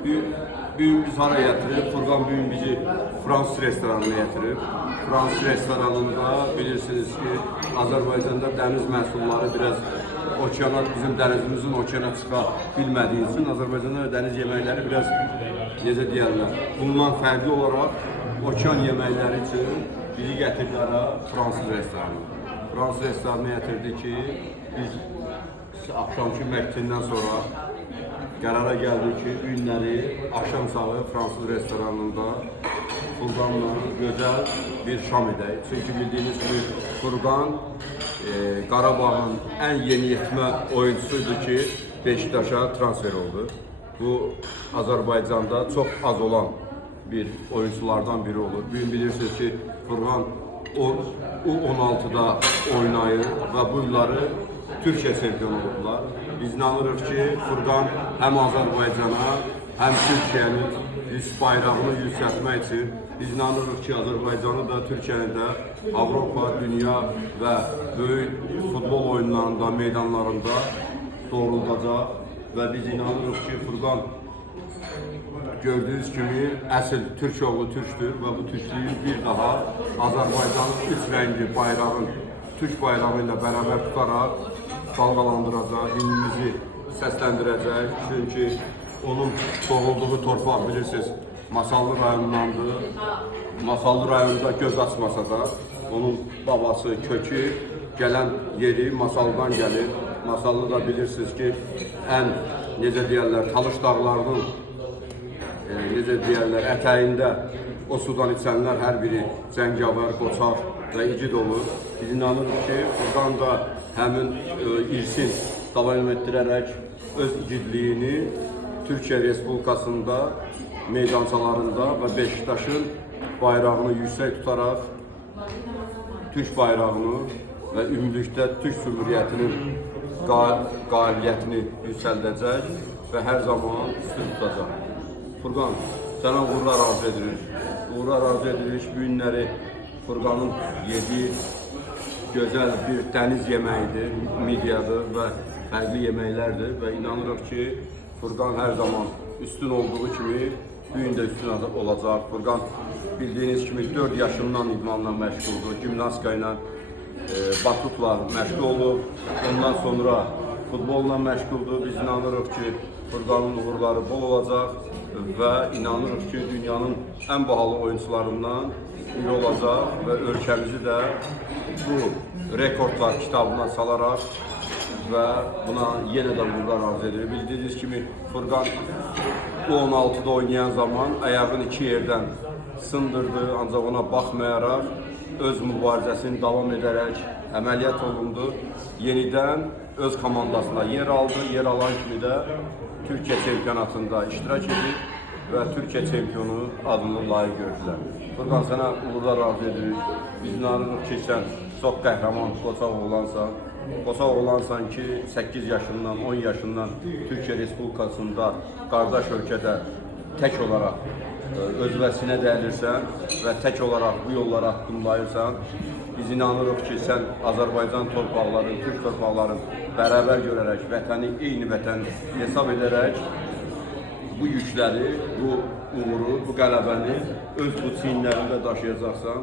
Bugün biz haraya yatırıb, Furqan bugün bizi Fransız restoranına yatırıb. Fransız restoranında bilirsiniz ki Azərbaycanda dəniz məhsulları biraz bizim dənizimizin okeana çıxa bilmədiyi üçün Azərbaycanda dəniz yeməkləri biraz necə deyərlər, bundan fərqli olaraq okean yeməkləri üçün bizi gətirdilər Fransız restoranına. Fransız restoranına gətirdi ki biz akşamki məktindən sonra qərara gəldik ki, günləri axşam sağı Fransız restoranında Furqanla gözəl bir şam edək. Çünki bildiyiniz kimi Furqan Qarabağın ən yeniyetmə oyuncusuydu ki, Beşiktaşa transfer oldu. Bu Azərbaycanda çox az olan bir oyunculardan biri olur. Bugün bilirsiniz ki, Furqan U16'da oynayır və bu illəri Türkiye çempionu oldular. Biz inanırıq ki, Furqan həm Azərbaycana, həm Türkiyənin üst bayrağını yüksəltmək üçün biz inanırıq ki, Azərbaycanı da, Türkiyəni də Avropa, dünya və böyük futbol oyunlarında, meydanlarında doğruldacaq və biz inanırıq ki, Furqan gördüğünüz kimi əsl Türk oğlu Türkdür və bu Türklüyü bir daha Azərbaycanın üç rəngli bayrağın Türk bayrağı ilə bərabər tutaraq dalgalandıracaq, dinimizi səsləndirəcək. Çünki onun doğulduğu torpaq bilirsiniz Masallı rayonundandır. Masallı rayonunda göz açmasa da onun babası, kökü, gələn yeri Masallıdan gəlir. Masallı da bilirsiniz ki ən necə deyərlər, Talış dağlarının necə deyərlər, ətəyində o sudan içənlər hər biri Cəngavər, Qoçaq və igid olur. Biz inanırıq ki, Furqan da həmin irsin davam etdirərək öz igidliyini Türkiye Respublikasında meydançalarında və Beşiktaşın bayrağını yüksək tutaraq Türk bayrağını və ümumilikdə Türk Cumhuriyyətinin qalibiyyətini yüksəldəcək və hər zaman üstün tutacaq. Furqan, sənə uğurlar arzu edirik. Uğurlar arzu edirik. Bu günləri Furqanın yediyi gözəl bir dəniz yeməyidir, midyadır və fərqli yeməklərdir və inanırıq ki, Furqan hər zaman üstün olduğu kimi bu gün də üstün olacaq. Furqan bildiyiniz kimi 4 yaşından idmanla məşğuldur, gimnastika ilə, batutla məşğul olub, ondan sonra futbolla məşğuldur. Biz inanırıq ki, Furqanın uğurları bol olacaq və inanırıq ki, dünyanın ən bahalı oyuncularından biri olacaq və ölkəmizi də bu rekordlar kitabına salaraq və buna yenə də uğurlar arzu edir. Bildiyiniz kimi Furqan U16'da oynayan zaman ayağını iki yerdən sındırdı, ancaq ona baxmayaraq öz mübarizəsini davam edərək əməliyyat olundu. Yenidən öz komandasına yer aldı. Yer alan kimi də Türkiye çempionatında iştirak edib və Türkiye çempionu adını layiq gördülər. Furqan, sənə uğurlar arzu edirik. Biz inanırıq ki, sən çox qəhrəman, qoçaq oğlansan. Qoçaq oğlansan ki, 8 yaşından, 10 yaşından Türkiye Respublikasında qardaş ölkədə tək olaraq özvəsinə dəyilirsən və tək olaraq bu yollara addımlayırsan. Biz inanırıq ki, sən Azərbaycan torpaqları, Türk torpaqlarını bərabər görərək, vətəni eyni vətən hesab edərək bu yükləri, bu uğuru, bu qələbəni öz bu çiyinlərində daşıyacaqsan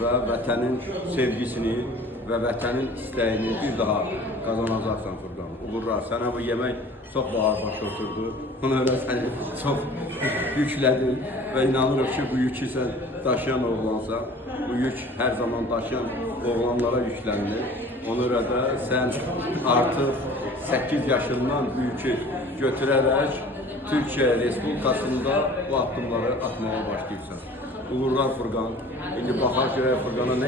və vətənin sevgisini və vətənin istəyini bir daha qazanacaqsan Furqan. Uğurlar. Sənə bu yemək çox bağır başı oturdu. Ona görə səni çox yüklədi və inanırıq ki, bu yükü sən daşıyan oğlansan. Bu yük hər zaman daşıyan oğlanlara yüklənilir. Ona görə də sən artıq 8 yaşından bu yükü götürərək Türkiye Respublikasında bu addımları atmağa başlayırsan. Uğurlar Furqan. İndi baxaq görək Furqana nə